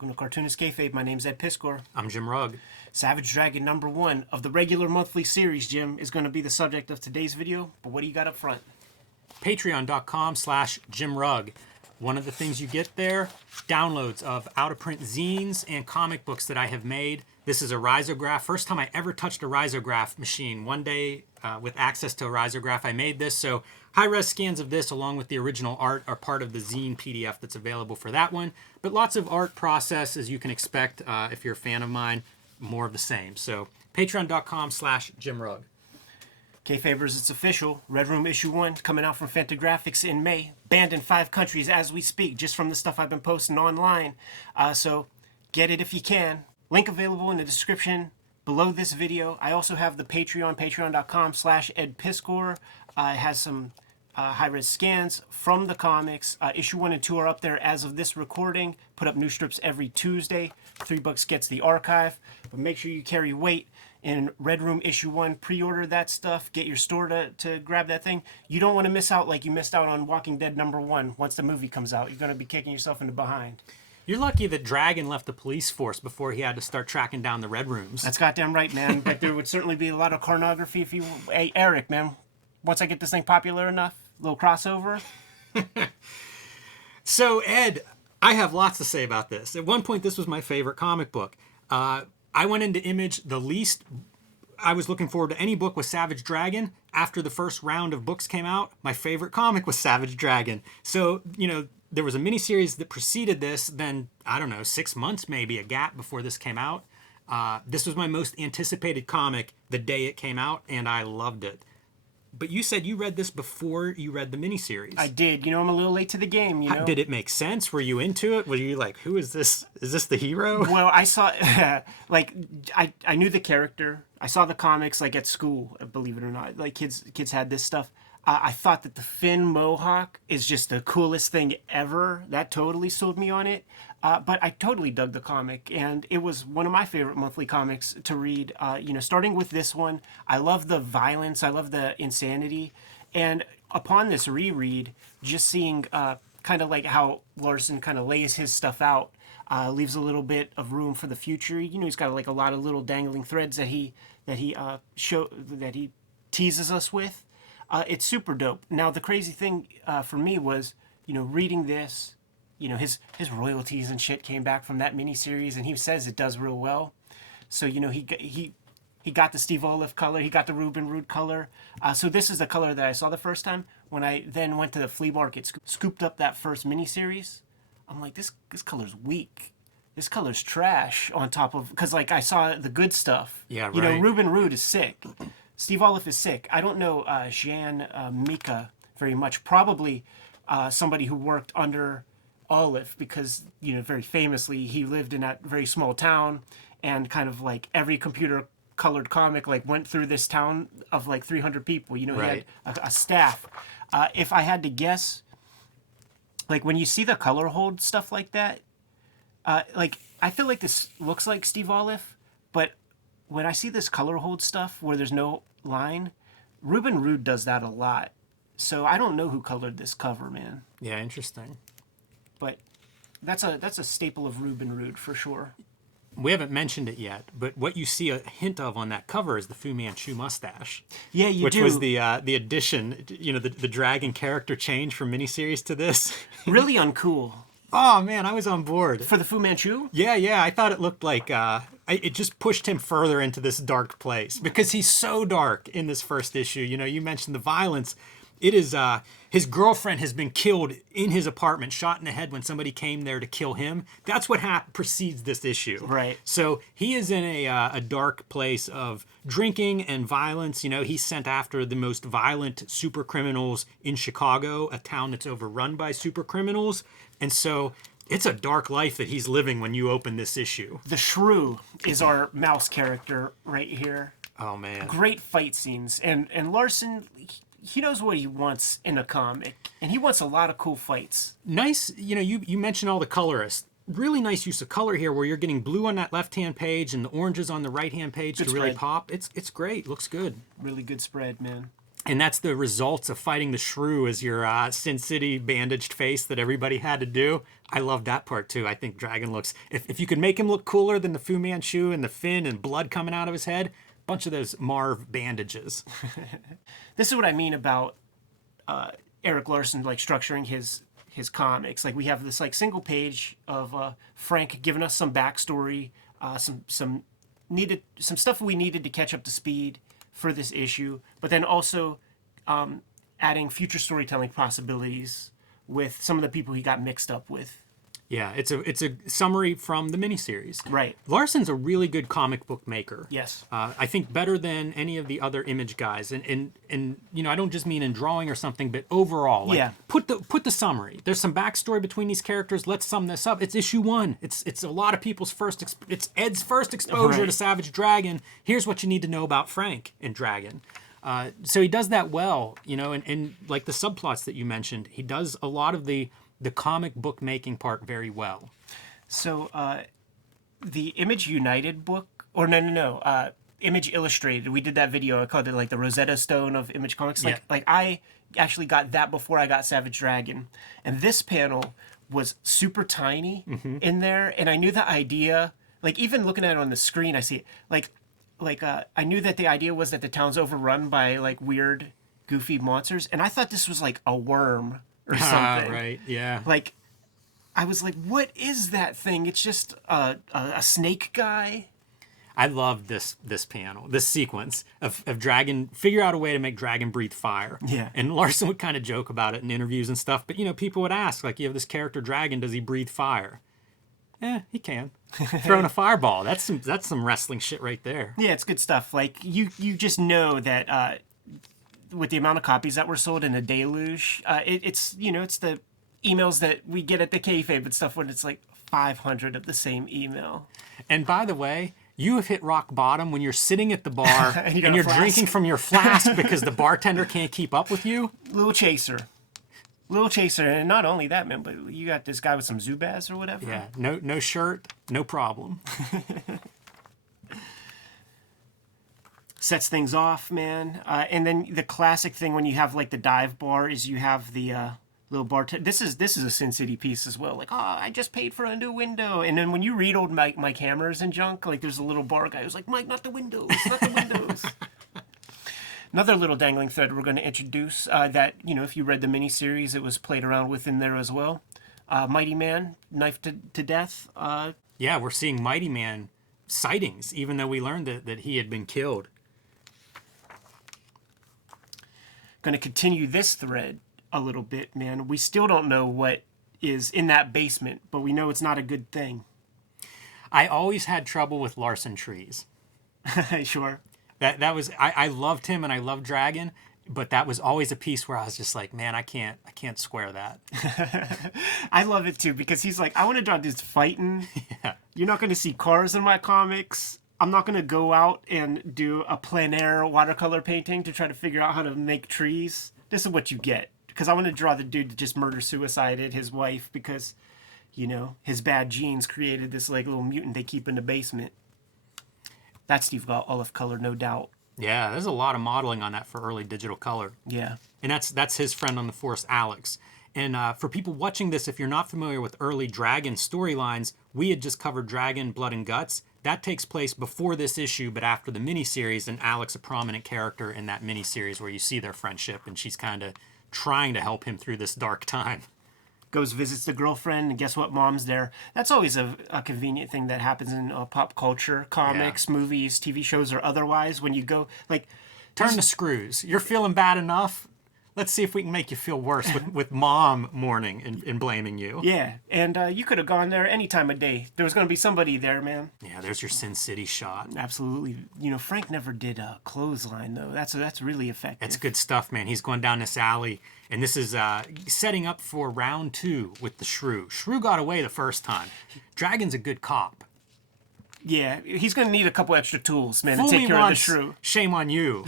Welcome to Cartoonist Kayfabe. My name's Ed Piscor. I'm Jim Rugg. Savage Dragon #1 of the regular monthly series, Jim, is going to be the subject of today's video. But what do you got up front? Patreon.com/Jim Rugg. One of the things you get there, downloads of out-of-print zines and comic books that I have made. This is a risograph. First time I ever touched a risograph machine. One day with access to a risograph, I made this. So high-res scans of this along with the original art are part of the zine PDF that's available for that one. But lots of art process, as you can expect if you're a fan of mine, more of the same. So patreon.com/Jim Rugg. Kayfabers, it's official. Red Room issue 1 coming out from Fantagraphics in May. Banned in 5 countries as we speak, just from the stuff I've been posting online. So get it if you can. Link available in the description below this video. I also have the Patreon, patreon.com/Ed Piscor. It has some high-res scans from the comics. Issue 1 and 2 are up there as of this recording. Put up new strips every Tuesday. $3 gets the archive. But make sure you carry weight. In Red Room issue 1, pre-order that stuff. Get your store to grab that thing. You don't want to miss out like you missed out on Walking Dead #1 once the movie comes out. You're going to be kicking yourself in the behind. You're lucky that Dragon left the police force before he had to start tracking down the Red Rooms. That's goddamn right, man. But there would certainly be a lot of pornography if you... Hey, Eric, man. Once I get this thing popular enough, a little crossover. So, Ed, I have lots to say about this. At one point, this was my favorite comic book. I went into Image the least. I was looking forward to any book with Savage Dragon. After the first round of books came out, my favorite comic was Savage Dragon. So, you know, there was a miniseries that preceded this, then, I don't know, 6 months maybe, a gap before this came out. This was my most anticipated comic the day it came out, and I loved it. But you said you read this before you read the miniseries. I did. You know, I'm a little late to the game, you know? Did it make sense? Were you into it? Were you like, who is this? Is this the hero? Well, I saw, like, I knew the character. I saw the comics, like, at school, believe it or not. Like, kids had this stuff. I thought that the Finn Mohawk is just the coolest thing ever. That totally sold me on it. But I totally dug the comic, and it was one of my favorite monthly comics to read. You know, starting with this one, I love the violence, I love the insanity, and upon this reread, just seeing kind of like how Larson kind of lays his stuff out, leaves a little bit of room for the future. You know, he's got like a lot of little dangling threads that he teases us with. It's super dope. Now, the crazy thing for me was, you know, reading this. You know, his royalties and shit came back from that miniseries, and he says it does real well. So, you know, he got the Steve Olive color, he got the Ruben Root color. So this is the color that I saw the first time. When I then went to the flea market, scooped up that first miniseries, I'm like, this color's weak. This color's trash on top of... Because, like, I saw the good stuff. Yeah, right. You know, Ruben Root is sick. Steve Olive is sick. I don't know Jean Mika very much. Probably somebody who worked under... Olive, because, you know, very famously he lived in that very small town, and kind of like every computer colored comic like went through this town of like 300 people. You know, right. He had a staff. If I had to guess, like when you see the color hold stuff like that, like I feel like this looks like Steve Olive, but when I see this color hold stuff where there's no line, Ruben Root does that a lot. So I don't know who colored this cover, man. Yeah, interesting. But that's a staple of Ruben Root for sure. We haven't mentioned it yet, but what you see a hint of on that cover is the Fu Manchu mustache. Yeah, you which do. Which was the addition, you know, the dragon character change from miniseries to this. Really uncool. Oh, man, I was on board. For the Fu Manchu? Yeah, I thought it looked like... it just pushed him further into this dark place, because he's so dark in this first issue. You know, you mentioned the violence. It is... his girlfriend has been killed in his apartment, shot in the head when somebody came there to kill him. That's what precedes this issue. Right. So he is in a dark place of drinking and violence. You know, he's sent after the most violent super criminals in Chicago, a town that's overrun by super criminals. And so it's a dark life that he's living when you open this issue. The Shrew is our mouse character right here. Oh, man. Great fight scenes. And Larson... He knows what he wants in a comic, and he wants a lot of cool fights. Nice, you know, you mentioned all the colorists. Really nice use of color here, where you're getting blue on that left-hand page and the oranges on the right-hand page to really pop. It's great. Looks good. Really good spread, man. And that's the results of fighting the shrew as your Sin City bandaged face that everybody had to do. I love that part too. I think Dragon looks, if you could make him look cooler than the Fu Manchu and the fin and blood coming out of his head, a bunch of those Marv bandages. This is what I mean about Eric Larson like structuring his comics. Like we have this like single page of Frank giving us some backstory, some stuff we needed to catch up to speed for this issue, but then also adding future storytelling possibilities with some of the people he got mixed up with. Yeah, it's a summary from the miniseries. Right. Larson's a really good comic book maker. Yes. I think better than any of the other Image guys, and you know, I don't just mean in drawing or something, but overall. Like, Yeah. Put the summary. There's some backstory between these characters. Let's sum this up. It's issue 1. It's a lot of people's first. It's Ed's first exposure to Savage Dragon. Here's what you need to know about Frank and Dragon. So he does that well, you know, and like the subplots that you mentioned, he does a lot of the comic book making part very well. So the Image United book, or no, Image Illustrated. We did that video. I called it like the Rosetta Stone of Image Comics. Like I actually got that before I got Savage Dragon, and this panel was super tiny in there, and I knew the idea. Like even looking at it on the screen, I see it. Like I knew that the idea was that the town's overrun by like weird, goofy monsters, and I thought this was like a worm or something. Right, yeah. Like, I was like, what is that thing? It's just a snake guy. I love this panel, this sequence of Dragon, figure out a way to make Dragon breathe fire. Yeah. And Larson would kind of joke about it in interviews and stuff, but you know, people would ask, like, you have this character Dragon, does he breathe fire? He can. Throwing a fireball, that's some wrestling shit right there. Yeah, it's good stuff. Like, you just know that with the amount of copies that were sold in a deluge, it's the emails that we get at the Kayfabe and stuff when it's like 500 of the same email. And by the way, you have hit rock bottom when you're sitting at the bar and you're drinking from your flask because the bartender can't keep up with you. Little chaser, and not only that, man, but you got this guy with some Zubaz or whatever. Yeah, no shirt, no problem. Sets things off, man. And then the classic thing when you have like the dive bar is you have the little bartender. This is a Sin City piece as well. Like, oh, I just paid for a new window. And then when you read old Mike Hammers and junk, like there's a little bar guy who's like, Mike, not the windows, not the windows. Another little dangling thread we're going to introduce that, you know, if you read the miniseries, it was played around with in there as well. Mighty Man, knifed to death. Yeah, we're seeing Mighty Man sightings, even though we learned that he had been killed. Going to continue this thread a little bit, man. We still don't know what is in that basement, but we know it's not a good thing. I always had trouble with Larson trees. Sure. That was I loved him and I loved Dragon, but that was always a piece where I was just like, man, I can't square that. I love it too because he's like, I want to draw this fighting. Yeah. You're not going to see cars in my comics. I'm not going to go out and do a plein air watercolor painting to try to figure out how to make trees. This is what you get. Because I want to draw the dude that just murder-suicided his wife because, you know, his bad genes created this like little mutant they keep in the basement. That Steve Olive color, no doubt. Yeah, there's a lot of modeling on that for early digital color. Yeah. And that's his friend on the force, Alex. And for people watching this, if you're not familiar with early Dragon storylines, we had just covered Dragon, Blood and Guts. That takes place before this issue, but after the miniseries, and Alex a prominent character in that miniseries where you see their friendship, and she's kind of trying to help him through this dark time. Goes, visits the girlfriend, and guess what? Mom's there. That's always a convenient thing that happens in pop culture, comics, movies, TV shows, or otherwise. When you go, like... Turn the screws. You're feeling bad enough? Let's see if we can make you feel worse with mom mourning and blaming you. Yeah, and you could have gone there any time of day. There was going to be somebody there, man. Yeah, there's your Sin City shot. Absolutely. You know, Frank never did a clothesline, though. That's really effective. That's good stuff, man. He's going down this alley, and this is setting up for round 2 with the Shrew. Shrew got away the first time. Dragon's a good cop. Yeah, he's going to need a couple extra tools, man, Fool to take me care once, of the Shrew. Shame on you.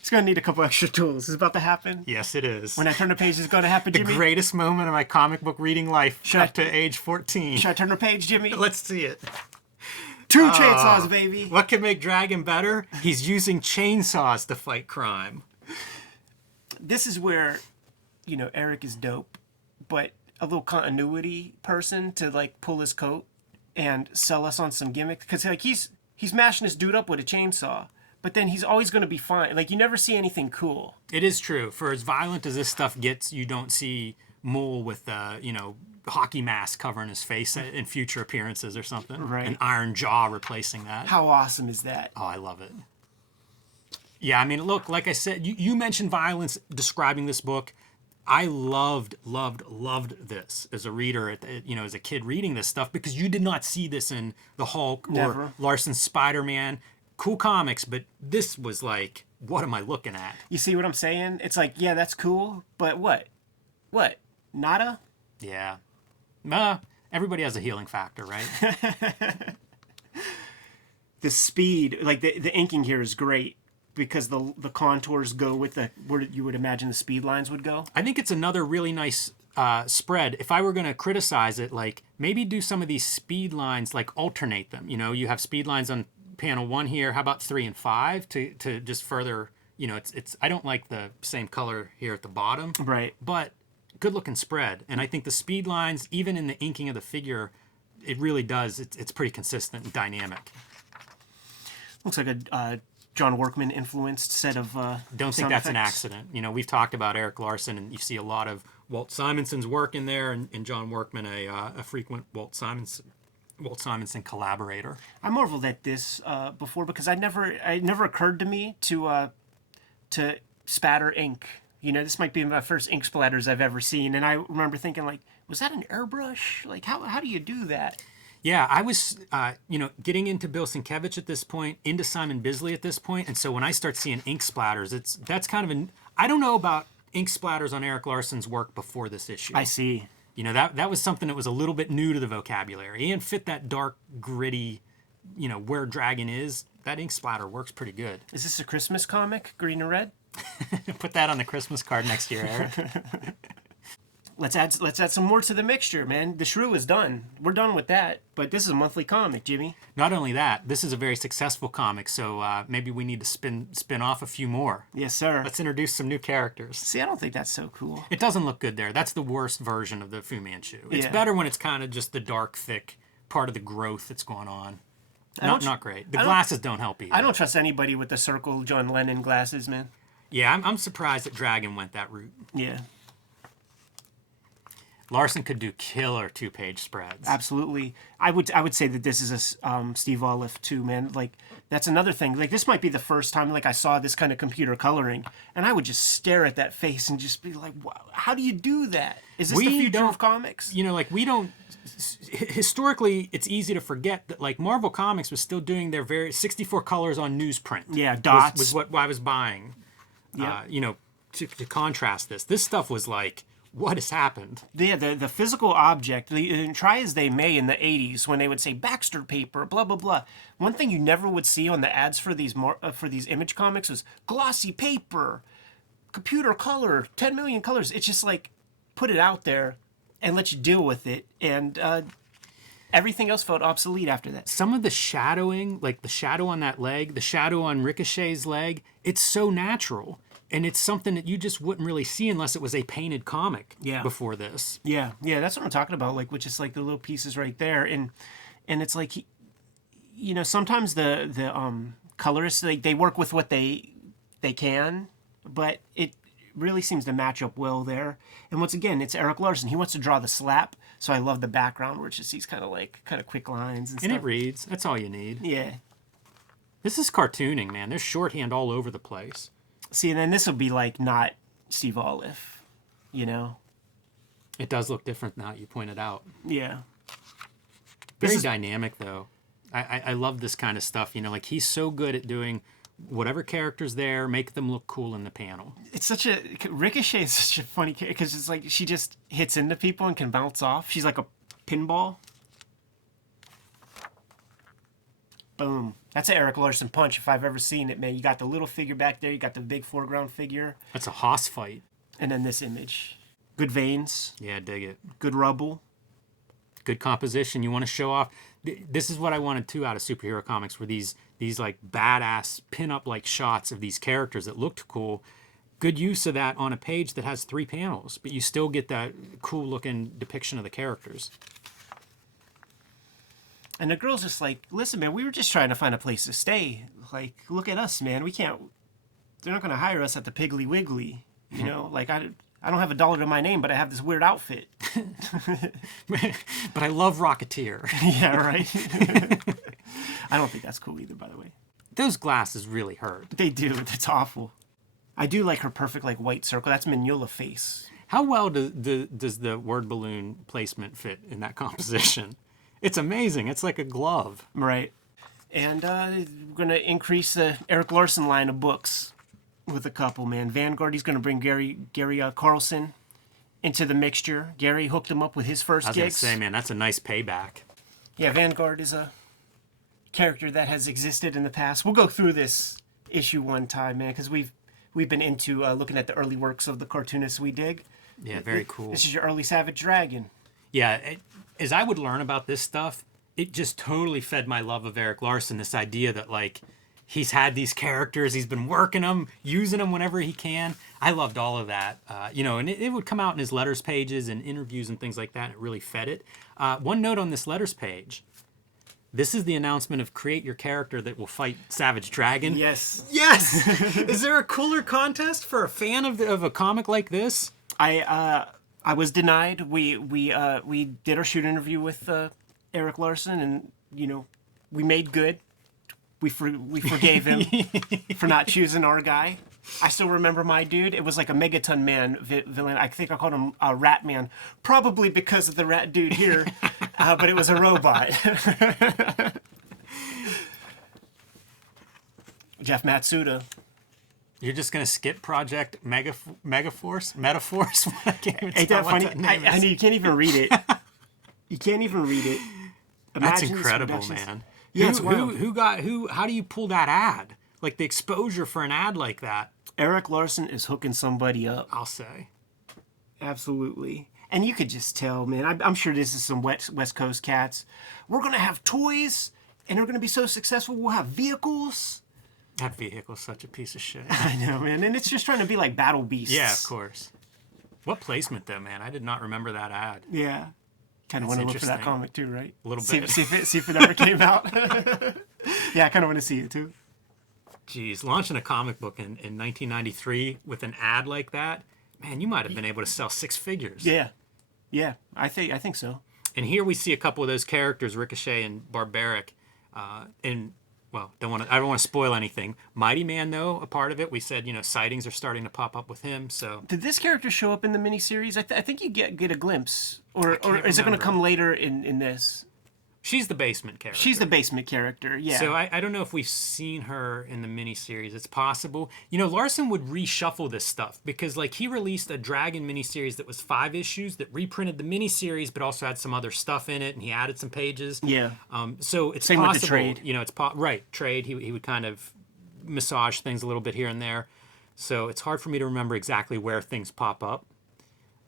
He's going to need a couple extra tools. Is it about to happen? Yes, it is. When I turn the page, it's going to happen, the Jimmy? greatest moment of my comic book reading life up to age 14. Should I turn the page, Jimmy? Let's see it. 2 chainsaws, baby. What can make Dragon better? He's using chainsaws to fight crime. this is where, Eric is dope, but a little continuity person to like pull his coat and sell us on some gimmick, because like he's mashing this dude up with a chainsaw, but then he's always going to be fine. Like you never see anything cool. It is true. For as violent as this stuff gets, you don't see Mole with hockey mask covering his face in future appearances or something. Right. An iron jaw replacing that. How awesome is that? Oh, I love it. Yeah, I mean, look, like I said, you mentioned violence describing this book. I loved this as a reader, as a kid reading this stuff, because you did not see this in the Hulk Never. or Larson's Spider-Man. Cool comics, but this was like, what am I looking at? You see what I'm saying? It's like, yeah, that's cool, but what? What? Nada? Yeah. Everybody has a healing factor, right? The speed, like the inking here is great, because the contours go with where you would imagine the speed lines would go. I think it's another really nice spread. If I were going to criticize it, like maybe do some of these speed lines, like alternate them. You have speed lines on panel 1 here. How about 3 and 5 to just further, it's I don't like the same color here at the bottom. Right. But good looking spread. And I think the speed lines, even in the inking of the figure, it really does. It's pretty consistent and dynamic. Looks like a John Workman influenced set of Don't think sound that's an effects. accident. We've talked about Eric Larson, and you see a lot of Walt Simonson's work in there, and John Workman, a frequent Walt Simonson collaborator. I marveled at this before, because it never occurred to me to spatter ink. This might be my first ink splatters I've ever seen, and I remember thinking, like, was that an airbrush? Like, how do you do that? Yeah, I was, getting into Bill Sienkiewicz at this point, into Simon Bisley at this point, and so when I start seeing ink splatters, that's kind of I don't know about ink splatters on Eric Larson's work before this issue. I see. That was something that was a little bit new to the vocabulary and fit that dark, gritty, where Dragon is. That ink splatter works pretty good. Is this a Christmas comic, green and red? Put that on the Christmas card next year, Eric. Let's add some more to the mixture, man. The Shrew is done. We're done with that. But this is a monthly comic, Jimmy. Not only that, this is a very successful comic, so maybe we need to spin off a few more. Yes, sir. Let's introduce some new characters. See, I don't think that's so cool. It doesn't look good there. That's the worst version of the Fu Manchu. It's Yeah. better when it's kind of just the dark, thick part of the growth that's going on. Not great. The glasses don't help either. I don't trust anybody with the circle John Lennon glasses, man. Yeah, I'm surprised that Dragon went that route. Yeah, Larson could do killer 2-page spreads. absolutely. I would say that this is a Steve Olive too, man. Like, that's another thing. Like, this might be the first time like I saw this kind of computer coloring, and I would just stare at that face and just be like, wow, how do you do that? Is this the future of comics? We don't. Historically, it's easy to forget that like Marvel Comics was still doing their very 64 colors on newsprint. Yeah, dots. was what I was buying. Yeah. To contrast this. This stuff was like, what has happened? Yeah, the physical object, and try as they may in the 80s when they would say Baxter paper, blah, blah, blah. One thing you never would see on the ads for these Image comics was glossy paper, computer color, 10 million colors. It's just like, put it out there and let you deal with it. And everything else felt obsolete after that. Some of the shadowing, like the shadow on that leg, the shadow on Ricochet's leg, it's so natural. And it's something that you just wouldn't really see unless it was a painted comic before this. Yeah, that's what I'm talking about. Like, which is like the little pieces right there, and it's like, sometimes the colorists they work with what they can, but it really seems to match up well there. And once again, it's Eric Larson. He wants to draw the slap, so I love the background where it's just these kind of quick lines and stuff. And it reads. That's all you need. Yeah. This is cartooning, man. There's shorthand all over the place. See, and then this will be like not Steve Olive, It does look different now, you pointed out. Yeah. Very dynamic, though. I love this kind of stuff. Like he's so good at doing whatever character's there, make them look cool in the panel. It's Ricochet is such a funny character because it's like she just hits into people and can bounce off. She's like a pinball. Boom. That's an Eric Larson punch if I've ever seen it, man. You got the little figure back there. You got the big foreground figure. That's a hoss fight. And then this image. Good veins. Yeah, dig it. Good rubble. Good composition. You want to show off. This is what I wanted too out of superhero comics, were these like badass pin-up like shots of these characters that looked cool. good use of that on a page that has 3 panels, but you still get that cool looking depiction of the characters. And the girl's just like, listen, man, we were just trying to find a place to stay. Like, look at us, man. We can't, they're not going to hire us at the Piggly Wiggly. You know, like, I don't have $1 to my name, but I have this weird outfit. But I love Rocketeer. Yeah, right? I don't think that's cool either, by the way. Those glasses really hurt. They do. It's awful. I do like her perfect, like, white circle. That's Mignola face. How well does the word balloon placement fit in that composition? It's amazing. It's like a glove. Right. And we're going to increase the Eric Larson line of books with a couple, man. Vanguard, he's going to bring Gary Carlson into the mixture. Gary hooked him up with his first gigs. I was going to say, man, that's a nice payback. Yeah, Vanguard is a character that has existed in the past. We'll go through this issue one time, man, because we've been into looking at the early works of the cartoonists we dig. Yeah, very cool. This is your early Savage Dragon. Yeah, as I would learn about this stuff, it just totally fed my love of Eric Larson, this idea that, like, he's had these characters, he's been working them, using them whenever he can. I loved all of that. And it would come out in his letters pages and interviews and things like that, and it really fed it. One note on this letters page. This is the announcement of create your character that will fight Savage Dragon. Yes. Yes! Is there a cooler contest for a fan of a comic like this? I was denied. We did our shoot interview with Eric Larson, and we made good. We forgave him for not choosing our guy. I still remember my dude. It was like a Megaton Man villain. I think I called him Rat Man, probably because of the rat dude here, but it was a robot. Jeff Matsuda. You're just gonna skip Project Megaforce? Metaforce? I can't even Ain't tell that what funny? that name is. I know you can't even read it. You can't even read it. That's Imagine incredible, man. Yeah, it's wild. How do you pull that ad? Like the exposure for an ad like that. Eric Larson is hooking somebody up. I'll say. Absolutely. And you could just tell, man, I'm sure this is some West Coast cats. We're going to have toys, and they're going to be so successful, we'll have vehicles. That vehicle's such a piece of shit. I know, man. And it's just trying to be like Battle Beasts. Yeah, of course. What placement, though, man? I did not remember that ad. Yeah. Kind of want to look for that interesting. comic, too, right? A little bit. See if it ever came out. Yeah, I kind of want to see it, too. Jeez, launching a comic book in 1993 with an ad like that, man, you might have been able to sell 6 figures. Yeah, I think so. And here we see a couple of those characters, Ricochet and Barbaric, well, I don't want to spoil anything. Mighty Man, though, a part of it. We said, sightings are starting to pop up with him. So did this character show up in the miniseries? I think you get a glimpse, or is it going to remember. come later in this? she's the basement character. She's the basement character, yeah. So I don't know if we've seen her in the miniseries. It's possible. Larson would reshuffle this stuff because, he released a Dragon miniseries that was 5 issues that reprinted the miniseries, but also had some other stuff in it, and he added some pages. Yeah. So it's Same possible. with the trade. It's right, trade. He would kind of massage things a little bit here and there. So it's hard for me to remember exactly where things pop up.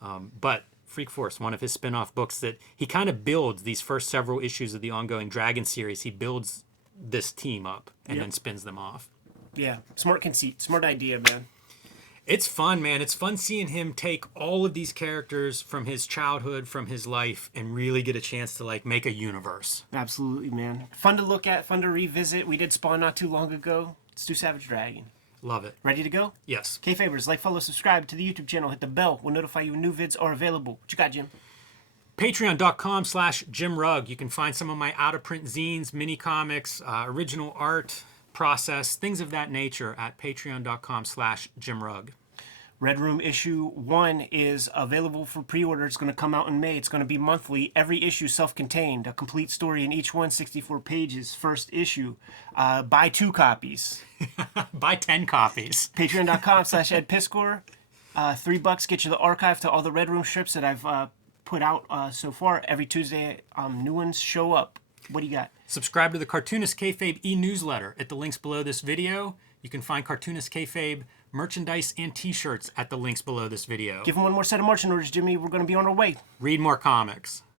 But Freak Force, one of his spin-off books that he kind of builds these first several issues of the ongoing Dragon series. He builds this team up and then spins them off. Yeah, smart conceit, smart idea, man. It's fun, man. It's fun seeing him take all of these characters from his childhood, from his life, and really get a chance to make a universe. Absolutely, man. Fun to look at, fun to revisit. We did Spawn not too long ago. Let's do Savage Dragon. Love it. Ready to go? Yes. Kayfabers, follow, subscribe to the YouTube channel. Hit the bell. We'll notify you when new vids are available. What you got, Jim? Patreon.com/JimRugg. You can find some of my out-of-print zines, mini comics, original art, process, things of that nature at patreon.com/JimRugg. Red Room issue 1 is available for pre-order. It's going to come out in May. It's going to be monthly. Every issue self-contained. A complete story in each one, 64 pages. First issue. Buy 2 copies. Buy 10 copies. Patreon.com/EdPiskor. $3 get you the archive to all the Red Room strips that I've put out so far. Every Tuesday, new ones show up. What do you got? Subscribe to the Cartoonist Kayfabe e-newsletter at the links below this video. You can find Cartoonist Kayfabe merchandise and t-shirts at the links below this video. Give them one more set of marching orders, Jimmy. We're going to be on our way. Read more comics.